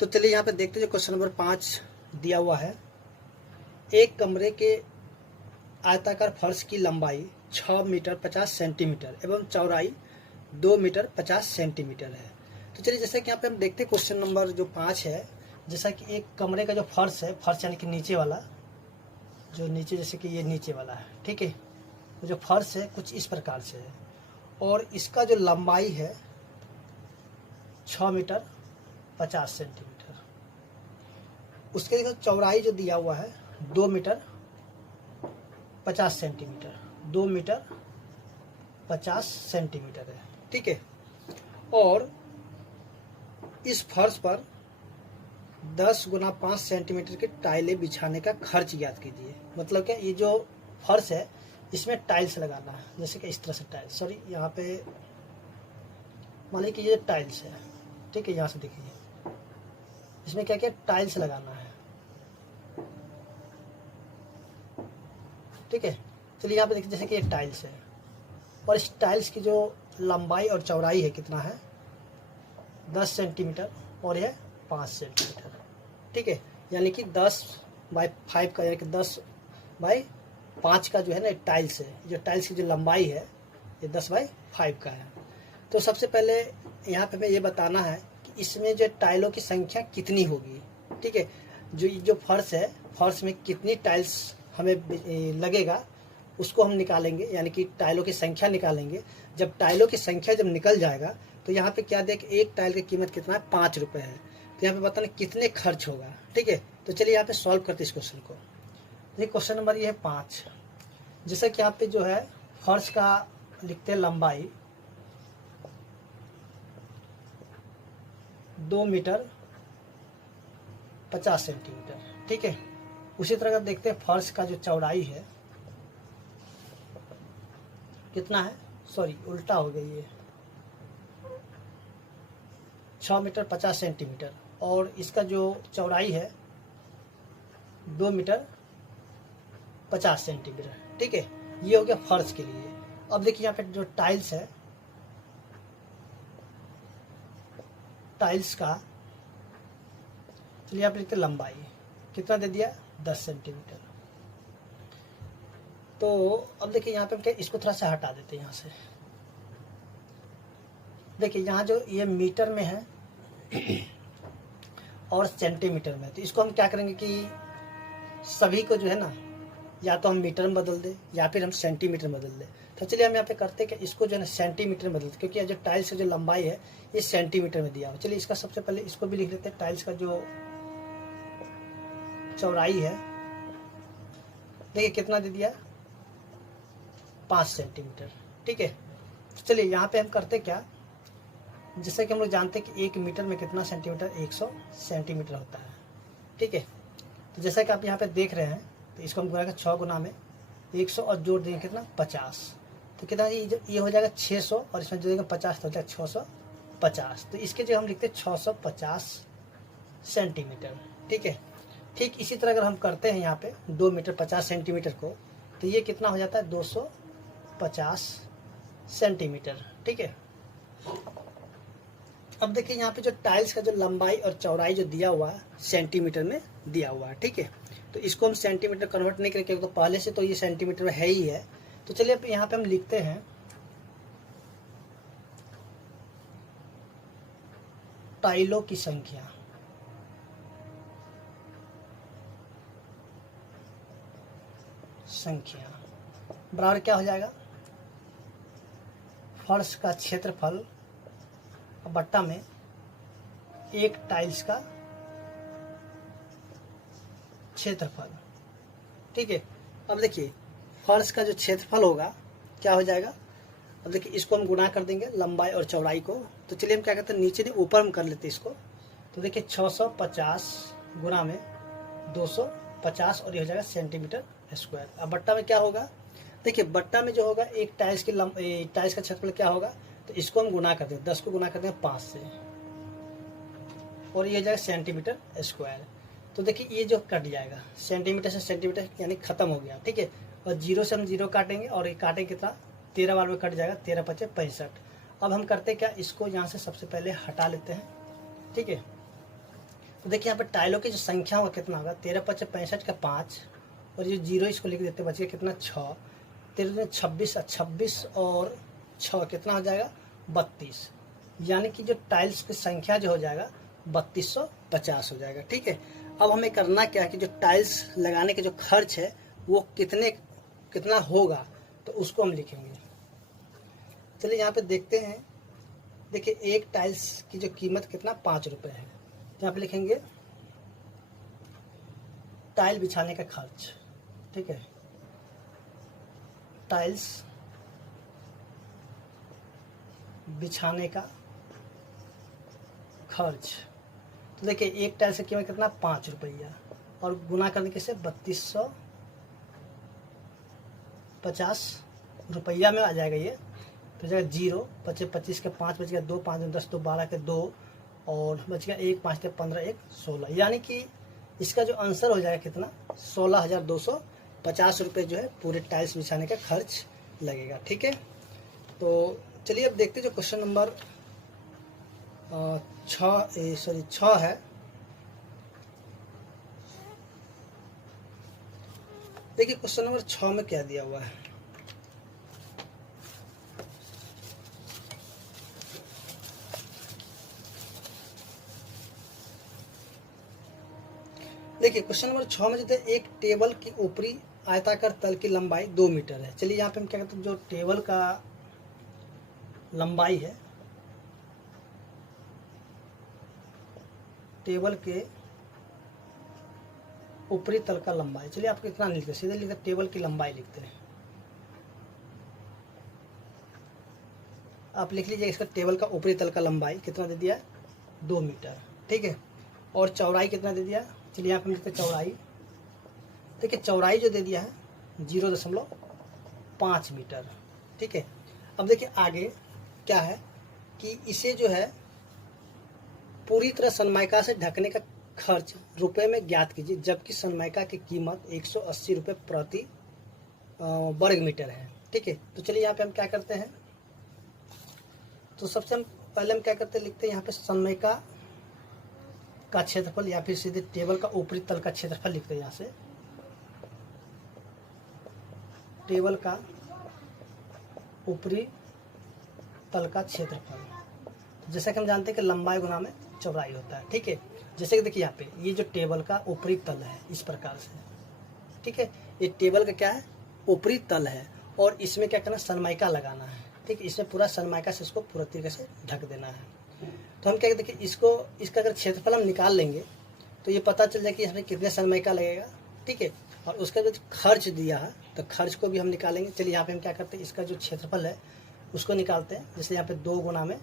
तो चलिए यहाँ पे देखते हैं जो क्वेश्चन नंबर 5 दिया हुआ है। एक कमरे के आयताकार फर्श की लंबाई 6 मीटर 50 सेंटीमीटर एवं चौड़ाई 2 मीटर 50 सेंटीमीटर है। तो चलिए जैसे कि यहाँ पे हम देखते हैं क्वेश्चन नंबर जो 5 है, जैसा कि एक कमरे का जो फर्श है, फर्श यानी कि नीचे वाला, जो नीचे जैसे कि ये नीचे वाला है, ठीक है। तो जो फर्श है कुछ इस प्रकार से है और इसका जो लंबाई है 6 मीटर 50 सेंटीमीटर, उसके चौड़ाई जो दिया हुआ है 2 मीटर 50 सेंटीमीटर, 2 मीटर 50 सेंटीमीटर है, ठीक है। और इस फर्श पर 10 गुना 5 सेंटीमीटर की टाइलें बिछाने का खर्च ज्ञात कीजिए। मतलब क्या, ये जो फर्श है इसमें टाइल्स लगाना है, जैसे कि इस तरह से टाइल्स, सॉरी यहाँ पे मान लीजिए कि ये टाइल्स है, ठीक है। यहाँ से देखिए इसमें क्या क्या टाइल्स लगाना है, ठीक है। चलिए यहाँ पे देखिए जैसे कि ये टाइल्स है और इस टाइल्स की जो लंबाई और चौड़ाई है कितना है 10 सेंटीमीटर और यह 5 सेंटीमीटर, ठीक है। यानी कि 10/5 का, यानी कि 10/5 का जो है ना टाइल्स है। जो टाइल्स की जो लंबाई है ये 10/5 का है। तो सबसे पहले यहाँ पे हमें ये बताना है कि इसमें जो टाइलों की संख्या कितनी होगी, ठीक है। जो फर्श है, फर्श में कितनी टाइल्स हमें लगेगा उसको हम निकालेंगे, यानी कि टाइलों की संख्या निकालेंगे। जब टाइलों की संख्या जब निकल जाएगा तो यहाँ पे क्या देख, एक टाइल की कीमत कितना है 5 रुपये है। तो यहाँ पे बताना कितने खर्च होगा, ठीक है। तो चलिए यहाँ पे सॉल्व करते हैं इस क्वेश्चन को। देखिए क्वेश्चन नंबर ये है 5। जैसे कि यहाँ पे जो है फर्श का लिखते हैं लंबाई 2 मीटर 50 सेंटीमीटर, ठीक है। उसी तरह का देखते हैं फर्श का जो चौड़ाई है कितना है, सॉरी उल्टा हो गई है, 6 मीटर 50 सेंटीमीटर और इसका जो चौड़ाई है 2 मीटर 50 सेंटीमीटर, ठीक है। ये हो गया फर्श के लिए। अब देखिए यहाँ पे जो टाइल्स है, टाइल्स का चलिए यहाँ पे लिखते लंबाई कितना दे दिया 10 सेंटीमीटर। तो अब देखिए यहाँ पे क्या, इसको थोड़ा सा हटा देते हैं यहाँ से। देखिए यहाँ जो ये मीटर में है और सेंटीमीटर में, तो इसको हम क्या करेंगे कि सभी को जो है ना, या तो हम मीटर में बदल दें या फिर हम सेंटीमीटर में बदल दें। तो चलिए हम यहाँ पे करते हैं कि इसको जो है ना सेंटीमीटर में बदलते, क्योंकि जो टाइल्स की जो लंबाई है ये सेंटीमीटर में दिया हुआ। चलिए इसका सबसे पहले इसको भी लिख लेते हैं। टाइल्स का जो चौड़ाई है देखिए कितना दे दिया 5 सेंटीमीटर, ठीक है। तो चलिए यहाँ पे हम करते क्या, जैसे कि हम लोग जानते हैं कि 1 मीटर में कितना सेंटीमीटर 100 सेंटीमीटर होता है, ठीक है। तो जैसा कि आप यहाँ पे देख रहे हैं, तो इसको हम गुना 6 गुना में 100 और जोड़ देंगे कितना 50, तो कितना ये हो जाएगा 600 और इसमें जोड़ेंगे 50 तो हो जाएगा 650। तो इसके जो हम लिखते हैं 650 सेंटीमीटर, ठीक है। ठीक इसी तरह अगर हम करते हैं यहाँ पे 2 मीटर 50 सेंटीमीटर को, तो ये कितना हो जाता है 250 सेंटीमीटर, ठीक है। अब देखिए यहाँ पे जो टाइल्स का जो लंबाई और चौड़ाई जो दिया हुआ है सेंटीमीटर में दिया हुआ है, ठीक है। तो इसको हम सेंटीमीटर कन्वर्ट नहीं करेंगे, तो पहले से तो ये सेंटीमीटर में है ही है। तो चलिए यहाँ पे हम लिखते हैं टाइलों की संख्या, बराबर क्या हो जाएगा, फर्श का क्षेत्रफल बट्टा में एक टाइल्स का क्षेत्रफल, ठीक है। अब देखिए फर्श का जो क्षेत्रफल होगा क्या हो जाएगा, अब देखिए इसको हम गुणा कर देंगे लंबाई और चौड़ाई को। तो चलिए हम क्या करते हैं, नीचे नहीं ऊपर हम कर लेते हैं इसको। तो देखिए 650 गुणा में 250 और ये हो जाएगा सेंटीमीटर स्क्वायर। अब बट्टा में क्या होगा, देखिए बट्टा में जो होगा एक टाइल्स की टाइल्स का क्षेत्रफल क्या होगा, तो इसको हम गुना कर देंगे, 10 को गुना कर देंगे 5 से और ये जाएगा सेंटीमीटर स्क्वायर। तो देखिए ये जो कट जाएगा सेंटीमीटर से सेंटीमीटर यानी खत्म हो गया, ठीक है। और 0 से हम 0 काटेंगे और ये काटेंगे कितना 13 बार में कट जाएगा, 13 पचे 65। अब हम करते क्या, इसको यहाँ से सबसे पहले हटा लेते हैं, ठीक है। तो देखिए यहाँ पे टाइलों की जो संख्या होगा कितना होगा, 13×5 = 65 का 5, और ये 0 इसको लिख देते, बच गया कितना 6, 13×26 और 6 कितना हो जाएगा 32, यानी कि जो टाइल्स की संख्या जो हो जाएगा 3250 हो जाएगा। ठीक है, अब हमें करना क्या है कि जो टाइल्स लगाने के जो खर्च है वो कितना होगा, तो उसको हम लिखेंगे। चलिए यहाँ पे देखते हैं। देखिए एक टाइल्स की जो कीमत कितना 5 रुपये है, तो यहाँ पे लिखेंगे टाइल बिछाने का खर्च। ठीक है, टाइल्स बिछाने का खर्च। तो देखिए एक टाइल्स की कीमत कितना 5 रुपया, और गुना करने के से 3250 रुपया में आ जाएगा ये। तो जाएगा 0, 25 के 5 बच गया 2, 5 10 2 12 के 2, और बच गया 1, 5 के 15 1 16, यानी कि इसका जो आंसर हो जाएगा कितना 16,250 रुपये जो है पूरे टाइल्स बिछाने का खर्च लगेगा। ठीक है, तो चलिए अब देखते हैं जो क्वेश्चन नंबर 6 है। देखिए क्वेश्चन नंबर 6 में क्या दिया हुआ है। देखिए क्वेश्चन नंबर 6 में जो है एक टेबल की ऊपरी आयताकार तल की लंबाई 2 मीटर है। चलिए यहाँ पे हम क्या कहते हैं, जो टेबल का लंबाई है, टेबल के ऊपरी तल का लंबाई, चलिए आपको इतना नहीं लिखते, सीधे लिखते टेबल की लंबाई लिखते हैं। आप लिख लीजिए इसका टेबल का ऊपरी तल का लंबाई कितना दे दिया 2 मीटर। ठीक है, और चौड़ाई कितना दे दिया, चलिए यहाँ पे लिखते चौड़ाई। देखिए चौड़ाई जो दे दिया है 0.5 मीटर। ठीक है, अब देखिए आगे क्या है कि इसे जो है पूरी तरह सनमाइका से ढकने का खर्च रुपए में ज्ञात कीजिए, जबकि सनमाइका की कीमत 180 रुपये प्रति वर्ग मीटर है। ठीक है, तो चलिए यहाँ पे हम क्या करते हैं, तो सबसे हम पहले हम क्या करते हैं, लिखते हैं यहाँ पे सनमाइका का क्षेत्रफल, या फिर सीधे टेबल का ऊपरी तल का क्षेत्रफल लिखते हैं। यहाँ से टेबल का ऊपरी तल का क्षेत्रफल, जैसा कि हम जानते हैं कि लंबाई गुना में चौड़ाई होता है। ठीक है, जैसे कि देखिए यहाँ पे ये जो टेबल का ऊपरी तल है इस प्रकार से। ठीक है, ये टेबल का क्या है ऊपरी तल है, और इसमें क्या करना सनमाइका लगाना है। ठीक है, इसमें पूरा सनमाइका से इसको पूरा तरीके से ढक देना है। तो हम क्या कहते हैं कि इसका अगर क्षेत्रफल हम निकाल लेंगे तो ये पता चल जाए कि इसमें कितने सनमाइका लगेगा। ठीक है, और उसका जो खर्च दिया है तो खर्च को भी हम निकालेंगे। चलिए यहाँ पे हम क्या करते हैं, इसका जो क्षेत्रफल है उसको निकालते हैं। जैसे यहाँ पे 2 गुना में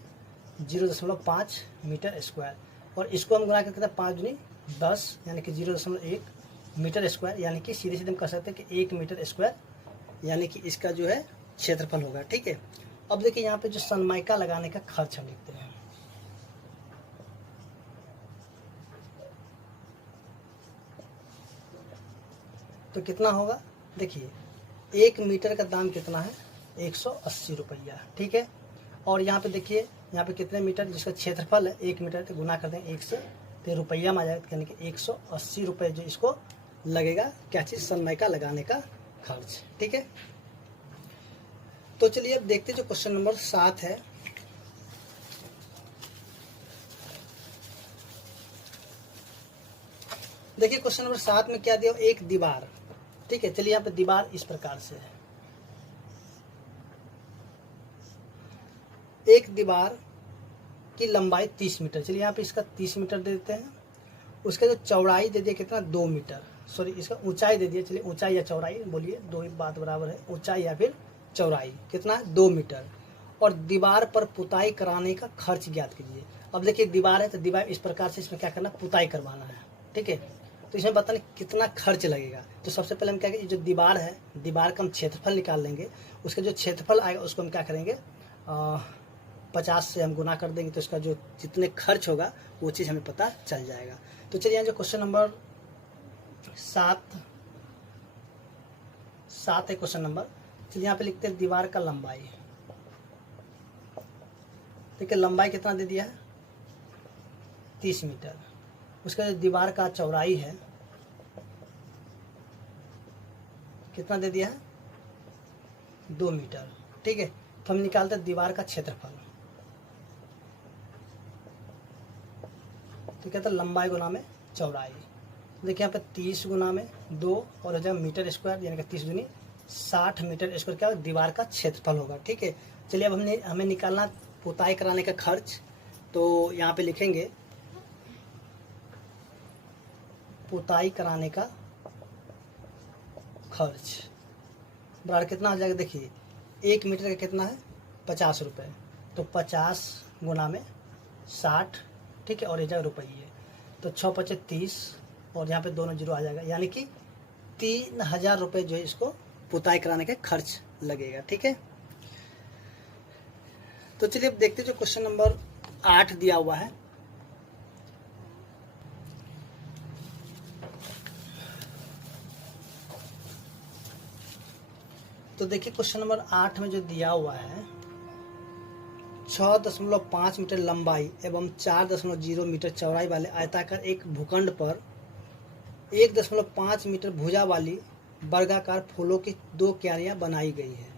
0.5 मीटर स्क्वायर, और इसको हम गुना करते हैं 5 दूनी 10, यानी कि 0.1 मीटर स्क्वायर, यानी कि सीधे सीधे हम कह सकते हैं कि 1 मीटर स्क्वायर, यानी कि इसका जो है क्षेत्रफल होगा। ठीक है, अब देखिए यहाँ पे जो सनमाइका लगाने का खर्च हम लिखते हैं। तो कितना होगा, देखिए 1 मीटर का दाम कितना है 180 रुपया। ठीक है, और यहाँ पे देखिए यहाँ पे कितने मीटर, जिसका क्षेत्रफल है 1 मीटर, तो गुना कर देंगे 1 से, तो रुपया में आ जाएगा, यानी कि 180 रुपये जो इसको लगेगा क्या चीज़ सनमाइका लगाने का खर्च। ठीक है, तो चलिए अब देखते हैं जो क्वेश्चन नंबर 7 है। देखिए क्वेश्चन नंबर 7 में क्या दिया, एक दीवार। ठीक है, चलिए यहाँ पे दीवार इस प्रकार से है। एक दीवार की लंबाई 30 मीटर, चलिए यहाँ पे इसका 30 मीटर दे देते हैं। उसका जो चौड़ाई दे दिया कितना 2 मीटर, सॉरी इसका ऊंचाई दे दिया, चलिए ऊंचाई या चौड़ाई बोलिए, दो ही बात बराबर है, ऊंचाई या फिर चौड़ाई कितना है 2 मीटर, और दीवार पर पुताई कराने का खर्च ज्ञात कीजिए। अब देखिए दीवार है तो दीवार इस प्रकार से इसमें क्या करना पुताई करवाना है। ठीक है, तो इसमें बताने कितना खर्च लगेगा। तो सबसे पहले हम क्या करेंगे, जो दीवार है दीवार का हम क्षेत्रफल निकाल लेंगे। उसका जो क्षेत्रफल आएगा उसको हम क्या करेंगे 50 से हम गुना कर देंगे, तो इसका जो जितने खर्च होगा वो चीज़ हमें पता चल जाएगा। तो चलिए यहाँ जो क्वेश्चन नंबर 7 है क्वेश्चन नंबर, चलिए यहाँ पे लिखते हैं दीवार का लंबाई। देखिए लंबाई कितना दे दिया है 30 मीटर, उसका जो दीवार का चौड़ाई है कितना दे दिया है, 2 मीटर। ठीक है, तो हम निकालते हैं दीवार का क्षेत्रफल। तो कहते हैं लंबाई गुना में चौड़ाई। देखिए यहाँ पे 30 गुना में 2 और जब मीटर स्क्वायर यानी कि 30 दूनी 60 मीटर स्क्वायर क्या दीवार का क्षेत्रफल होगा। ठीक है, चलिए अब हमें निकालना पुताई कराने का खर्च। तो यहाँ पे लिखेंगे पुताई कराने का खर्च बराबर कितना हो जाएगा। देखिए 1 मीटर का कितना है, 50 रुपये। तो 50 गुना में 60, ठीक है, और ये जगह रुपये। तो 6 पचे 30 और यहाँ पे दोनों जीरो आ जाएगा, यानी कि 3000 रुपये जो है इसको पुताई कराने का खर्च लगेगा। ठीक है, तो चलिए अब देखते हैं जो क्वेश्चन नंबर 8 दिया हुआ है। तो देखिए क्वेश्चन नंबर 8 में जो दिया हुआ है 6.5 मीटर लंबाई एवं 4.0 मीटर चौड़ाई वाले आयताकार एक भूखंड पर 1.5 मीटर भुजा वाली वर्गाकार फूलों की 2 क्यारियां बनाई गई है।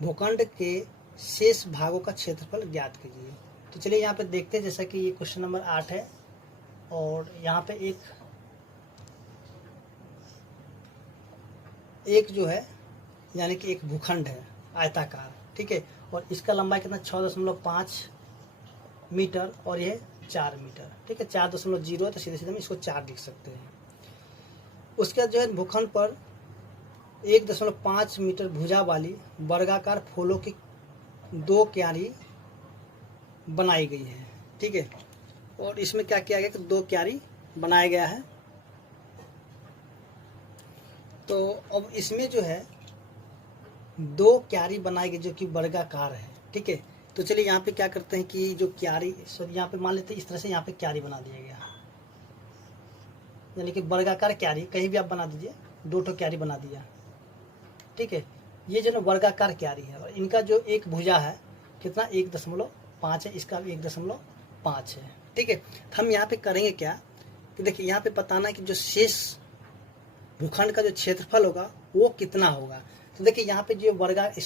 भूखंड के शेष भागों का क्षेत्रफल ज्ञात कीजिए। तो चलिए यहाँ पे देखते हैं, जैसा कि ये क्वेश्चन नंबर 8 है और यहाँ पे एक जो है यानी कि एक भूखंड है आयताकार। ठीक है, और इसका लंबाई कितना 6.5 मीटर और ये 4 मीटर। ठीक है, 4.0 है तो सीधे सीधे हम इसको 4 लिख सकते हैं। उसके बाद जो है भूखंड पर 1.5 मीटर भुजा वाली वर्गाकार फूलों की 2 क्यारी बनाई गई है। ठीक है, और इसमें क्या किया गया कि 2 क्यारी बनाया गया है। तो अब इसमें जो है 2 क्यारी बनाई गई जो कि वर्गाकार है। ठीक है, तो चलिए यहाँ पे क्या करते हैं कि जो क्यारी यहाँ पे मान लेते हैं इस तरह से यहाँ पे क्यारी बना दिया गया, यानी कि वर्गाकार क्यारी कहीं भी आप बना दीजिए, 2 ठो क्यारी बना दिया। ठीक है, ये जो ना वर्गाकार क्यारी है और इनका जो एक भुजा है कितना 1.5 है, इसका 1.5 है। ठीक है, तो हम यहाँ पे करेंगे क्या कि देखिए यहाँ पे बताना है कि जो शेष भूखंड का जो क्षेत्रफल होगा वो कितना होगा। तो देखिए यहाँ पे जो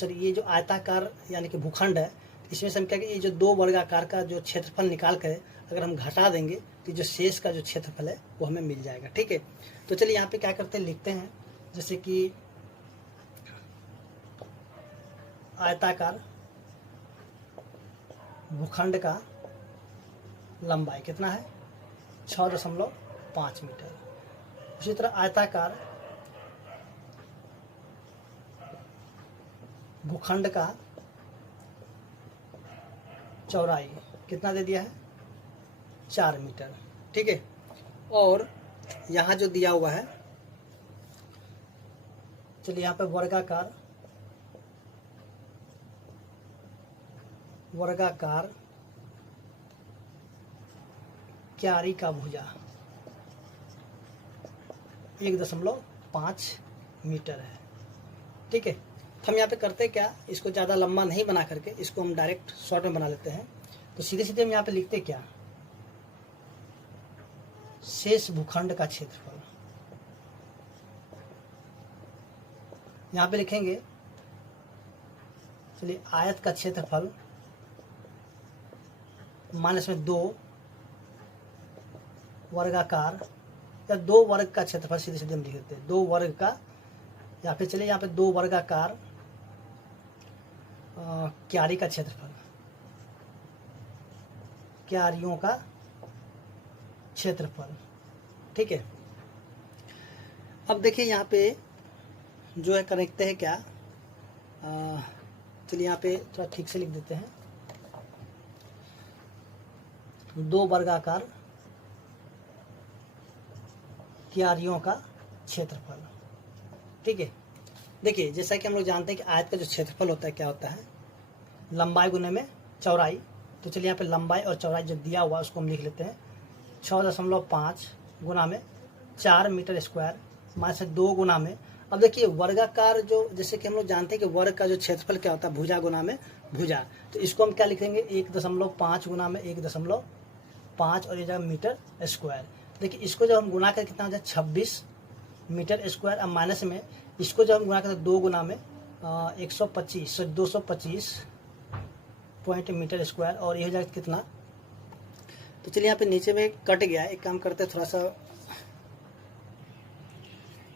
ये जो आयताकार यानी कि भूखंड है, इसमें से हम क्या ये जो 2 वर्गाकार का जो क्षेत्रफल निकाल कर अगर हम घटा देंगे तो जो शेष का जो क्षेत्रफल है वो हमें मिल जाएगा। ठीक है, तो चलिए यहाँ पे क्या करते हैं, लिखते हैं जैसे कि आयताकार भूखंड का लंबाई कितना है 6.5 मीटर। उसी तरह आयताकार भूखंड का चौड़ाई कितना दे दिया है 4 मीटर। ठीक है, और यहाँ जो दिया हुआ है चलिए यहाँ पे वर्गाकार क्यारी का भुजा 1.5 मीटर है। ठीक है, हम यहाँ पे करते क्या, इसको ज़्यादा लंबा नहीं बना करके इसको हम डायरेक्ट शॉर्ट में बना लेते हैं। तो सीधे सीधे हम यहाँ पे लिखते क्या, शेष भूखंड का क्षेत्रफल। यहाँ पे लिखेंगे चलिए आयत का क्षेत्रफल माइनस में 2 वर्गाकार या 2 वर्ग का क्षेत्रफल, सीधे सीधे हम लिख देते हैं 2 वर्ग का, या फिर चलिए यहाँ पे 2 वर्गाकार क्यारी का क्षेत्रफल, क्यारियों का क्षेत्रफल। ठीक है, अब देखिए यहाँ पे जो है करेक्ट है क्या, चलिए यहाँ पे थोड़ा ठीक से लिख देते हैं 2 वर्गाकार क्यारियों का क्षेत्रफल। ठीक है, देखिए जैसा कि हम लोग जानते हैं कि आयत का जो क्षेत्रफल होता है क्या होता है, लंबाई गुने में चौड़ाई। तो चलिए यहाँ पे लंबाई और चौड़ाई जो दिया हुआ उसको हम लिख लेते हैं 6.5 गुना में 4 मीटर स्क्वायर माइनस 2 गुना में। अब देखिए वर्गाकार जो जैसे कि हम लोग जानते हैं कि वर्ग का जो क्षेत्रफल क्या होता है भुजा गुना में भुजा, तो इसको हम क्या लिखेंगे 1.5 गुना में 5 और ये जाएगा मीटर स्क्वायर। देखिए इसको जब हम गुना करें कितना हो जाए 26 मीटर स्क्वायर। अब माइनस में इसको जब हम गुना करें 2 गुना में 125 225 पॉइंट मीटर स्क्वायर और ये हो जाएगा कितना। तो चलिए यहाँ पे नीचे में कट गया, एक काम करते हैं थोड़ा सा।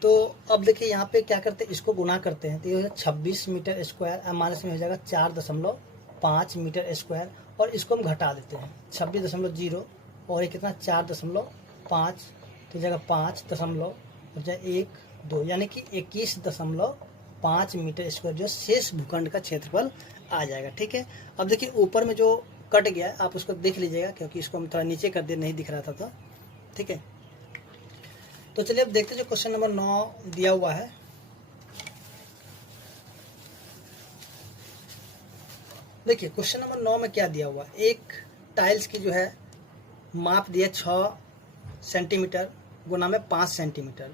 तो अब देखिए यहाँ पे क्या करते हैं, इसको गुना करते हैं तो ये 26 मीटर स्क्वायर। अब माइनस में हो जाएगा 4.5 मीटर स्क्वायर और इसको हम घटा देते हैं 26.0 और ये कितना 4.5 तो जगह 5.1 यानी कि 21.5 मीटर स्क्वायर जो शेष भूखंड का क्षेत्रफल आ जाएगा। ठीक है, अब देखिए ऊपर में जो कट गया आप उसको देख लीजिएगा, क्योंकि इसको हम थोड़ा नीचे कर दिए, नहीं दिख रहा था तो। ठीक है, तो चलिए अब देखते हैं जो क्वेश्चन नंबर 9 दिया हुआ है। देखिए क्वेश्चन नंबर 9 में क्या दिया हुआ, एक टाइल्स की जो है माप दिया 6 सेंटीमीटर गुना में 5 सेंटीमीटर।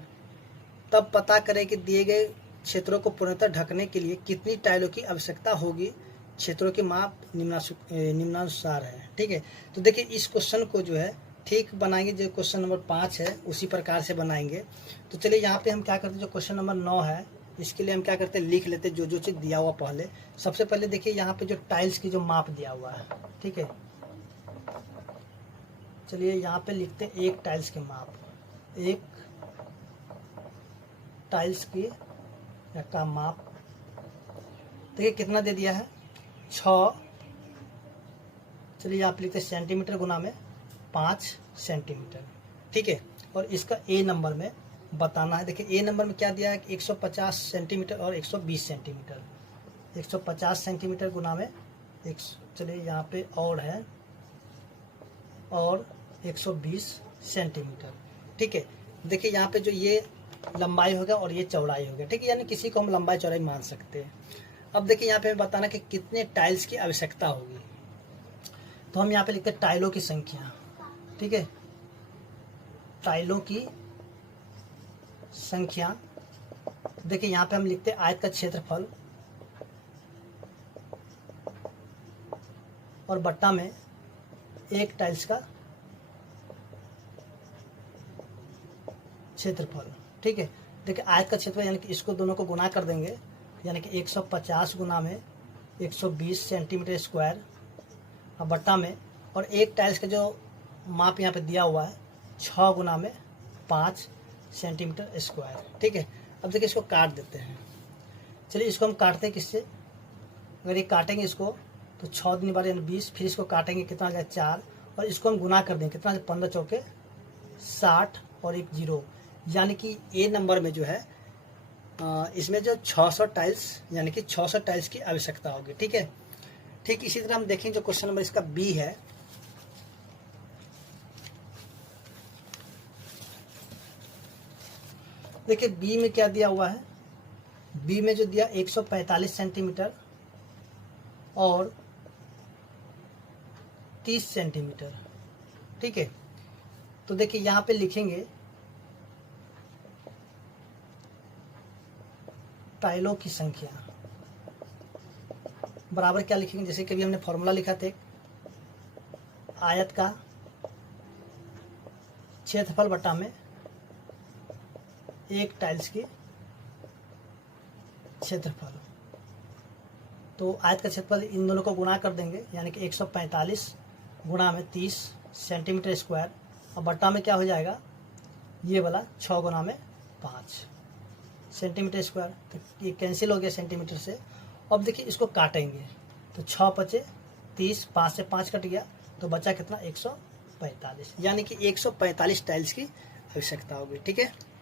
तब पता करें कि दिए गए क्षेत्रों को पूर्णतः ढकने के लिए कितनी टाइलों की आवश्यकता होगी। क्षेत्रों की माप निम्नानुसार है। ठीक है, तो देखिए इस क्वेश्चन को जो है ठीक बनाएंगे, जो क्वेश्चन नंबर 5 है उसी प्रकार से बनाएंगे। तो चलिए यहाँ पे हम क्या करते हैं, जो क्वेश्चन नंबर 9 है इसके लिए हम क्या करते हैं, लिख लेते हैं जो चीज़ दिया हुआ पहले। सबसे पहले देखिए यहाँ पे जो टाइल्स की जो माप दिया हुआ है। ठीक है, चलिए यहाँ पे लिखते हैं एक टाइल्स की माप, एक टाइल्स की का माप देखिए कितना दे दिया है 6। चलिए यहाँ पे लिखते हैं सेंटीमीटर गुना में 5 सेंटीमीटर। ठीक है, और इसका ए नंबर में बताना है। देखिए ए नंबर में क्या दिया है, 150 सेंटीमीटर और 120 सेंटीमीटर। 150 सेंटीमीटर गुना में चलिए यहाँ पे और है और 120 सेंटीमीटर। ठीक है, देखिए यहाँ पे जो ये लंबाई हो गया और ये चौड़ाई हो गया। ठीक है, यानी किसी को हम लंबाई चौड़ाई मान सकते हैं। अब देखिए यहाँ पे हमें बताना कि कितने टाइल्स की आवश्यकता होगी। तो हम यहाँ पे लिखते हैं टाइलों की संख्या। ठीक है, टाइलों की संख्या देखिए यहाँ पे हम लिखते हैं आयत का क्षेत्रफल और बट्टा में एक टाइल्स का क्षेत्रफल। ठीक है, देखिए आयत का क्षेत्रफल यानी कि इसको दोनों को गुना कर देंगे, यानी कि 150 गुना में 120 सेंटीमीटर स्क्वायर और बट्टा में और एक टाइल्स का जो माप यहाँ पे दिया हुआ है 6 गुना में 5 सेंटीमीटर स्क्वायर। ठीक है, अब देखिए इसको काट देते हैं। चलिए इसको हम काटते हैं किससे, अगर ये काटेंगे इसको तो 6 दूनी 12 यानी 20, फिर इसको काटेंगे कितना आ जाए 4 और इसको हम गुना कर देंगे कितना 15 चौके 60 और एक 0, यानी कि ए नंबर में जो है इसमें जो 600 टाइल्स यानी कि 600 टाइल्स की आवश्यकता होगी। ठीक है, ठीक इसी तरह हम देखें जो क्वेश्चन नंबर इसका बी है। देखिए बी में क्या दिया हुआ है, बी में जो दिया 145 सेंटीमीटर और 30 सेंटीमीटर। ठीक है, तो देखिए यहाँ पे लिखेंगे टाइलों की संख्या बराबर क्या लिखेंगे, जैसे कभी हमने फॉर्मूला लिखा था आयत का क्षेत्रफल बटा में एक टाइल्स की क्षेत्रफल। तो आयत का क्षेत्रफल इन दोनों को गुणा कर देंगे, यानी कि 145 गुणा में 30 सेंटीमीटर स्क्वायर और बट्टा में क्या हो जाएगा ये वाला 6 गुना में 5 सेंटीमीटर स्क्वायर। तो ये कैंसिल हो गया सेंटीमीटर से। अब देखिए इसको काटेंगे तो 6 बचे 30, 5 से 5 कट गया तो बचा कितना 145, यानी कि 145 टाइल्स की आवश्यकता होगी। ठीक है।